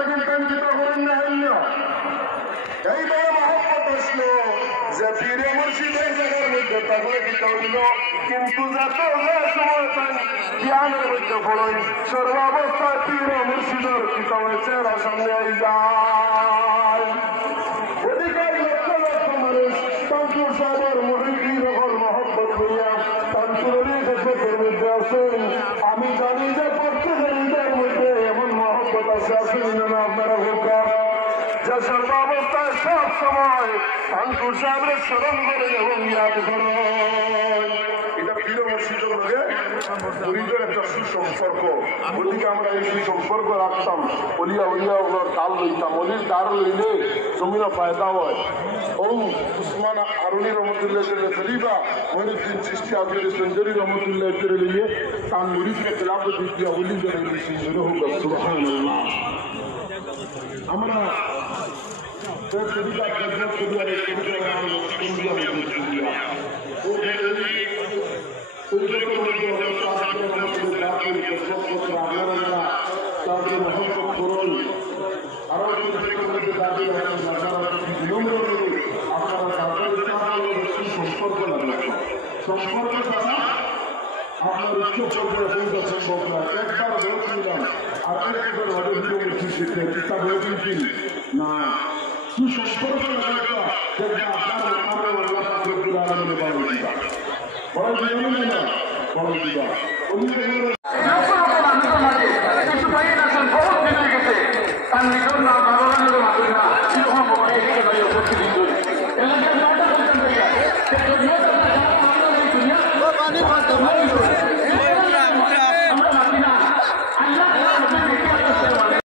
কিন্তু অঙ্কিত করেন না হইল এইভাবে মহব্বত আসলো যে পীরে মুর্শিদের জায়গার মধ্যে থাকলে কি হইল কিন্তু যত সময় জ্ঞানের মধ্যে পড়ই সর্বাবস্থায় পীরে মুর্শিদের কি চেহারা সামনে আই যায় অধিকারী লক্ষ লক্ষ মানুষ তানপুর সাহেবের মহিদির হল মহব্বত হইয়া তানপুরের দেশের মধ্যে আছেন আমি জানি যে প্রত্যেকের হৃদয়ের মধ্যে এমন মহব্বত আছে আসেন না আপনারা হোকা যে সর্বাবস্থায় সব সময় তানপুর সাহেবের স্মরণ করেন এবং ইয়াদ করেন এটা পীর মুর্শিদের লগে মুরিদের একটা সুসম্পর্ক ওদিকে আমরা এই সুসম্পর্ক রাখতাম অলিয়া উলিয়া ওগুলোর কাল লইতাম অলির দ্বার লইলে জমিরা ফায়দা হয় ও উসমান আরুনি রহমতুল্লাহ খলিফা মহিনুদ্দিন চিশতি আজমের সঞ্জরি রহমতুল্লাহ লিয়ে তার মুরিদকে খেলাফত দিয়া অলিদের সুন্দর হোক সুবহানাল্লাহ আমরা সম্পর্ক আপনার উচ্চ পর্যায়ে পৌঁছা সম্ভব না একবার বলেছিলাম আর একবার হবে কিতাব হয়েছি না সুসম্পর্ক আপনার বড় দিবা